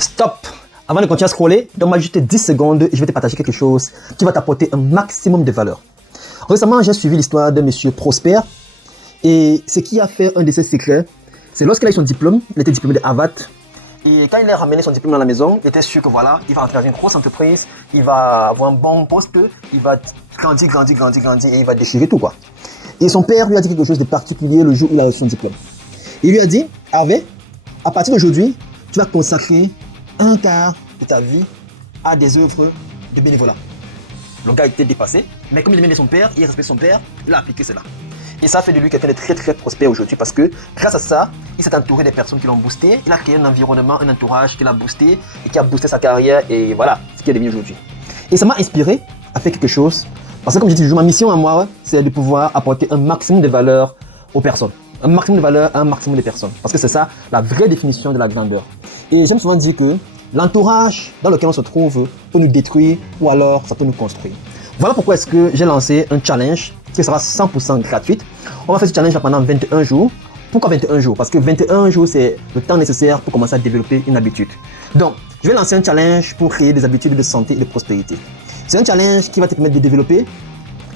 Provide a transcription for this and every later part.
Stop! Avant de continuer à scroller, donne-moi juste 10 secondes et je vais te partager quelque chose qui va t'apporter un maximum de valeur. Récemment, j'ai suivi l'histoire de monsieur Prosper et ce qui a fait un de ses secrets, c'est lorsqu'il a eu son diplôme, il était diplômé de Harvard. Et quand il a ramené son diplôme dans la maison, il était sûr que voilà, il va rentrer dans une grosse entreprise, il va avoir un bon poste, il va grandir et il va déchirer tout quoi. Et son père lui a dit quelque chose de particulier le jour où il a reçu son diplôme. Il lui a dit, Harvey, à partir d'aujourd'hui, tu vas consacrer un quart de ta vie à des œuvres de bénévolat. Le gars était dépassé, mais comme il aimait son père, il respectait son père, il a appliqué cela. Et ça fait de lui quelqu'un de très prospère aujourd'hui parce que grâce à ça, il s'est entouré des personnes qui l'ont boosté, il a créé un environnement, un entourage qui l'a boosté et qui a boosté sa carrière et voilà ce qu'il est devenu aujourd'hui. Et ça m'a inspiré à faire quelque chose parce que comme je dis toujours, ma mission à moi, c'est de pouvoir apporter un maximum de valeur aux personnes. Un maximum de valeur à un maximum de personnes. Parce que c'est ça la vraie définition de la grandeur. Et j'aime souvent dire que l'entourage dans lequel on se trouve peut nous détruire ou alors ça peut nous construire. Voilà pourquoi est-ce que j'ai lancé un challenge qui sera 100% gratuit. On va faire ce challenge pendant 21 jours. Pourquoi 21 jours? Parce que 21 jours, c'est le temps nécessaire pour commencer à développer une habitude. Donc, je vais lancer un challenge pour créer des habitudes de santé et de prospérité. C'est un challenge qui va te permettre de développer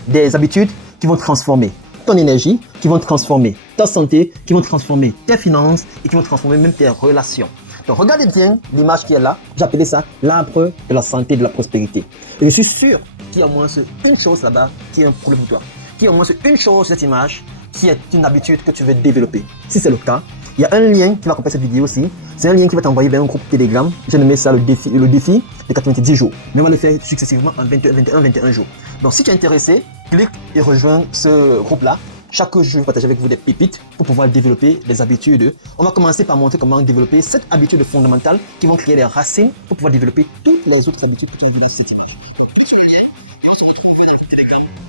des habitudes qui vont transformer ton énergie, qui vont transformer ta santé, qui vont transformer tes finances et qui vont transformer même tes relations. Donc regardez bien l'image qui est là, j'ai appelé ça l'arbre de la santé et de la prospérité. Et je suis sûr qu'il y a au moins une chose là-bas qui est un problème pour toi. Qu'il y a au moins une chose sur cette image qui est une habitude que tu veux développer. Si c'est le cas, il y a un lien qui va accompagner cette vidéo aussi. C'est un lien qui va t'envoyer vers un groupe Telegram. J'ai nommé ça le défi de 90 jours. Mais on va le faire successivement en 21 jours. Donc si tu es intéressé, clique et rejoins ce groupe-là. Chaque jour, je vais partager avec vous des pépites pour pouvoir développer des habitudes. On va commencer par montrer comment développer 7 habitudes fondamentales qui vont créer les racines pour pouvoir développer toutes les autres habitudes que tu as vues dans cette image.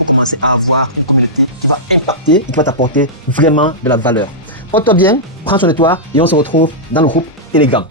Pour commencer à avoir une communauté qui va impacter et qui va t'apporter vraiment de la valeur. Porte-toi bien, prends soin de toi et on se retrouve dans le groupe Telegram.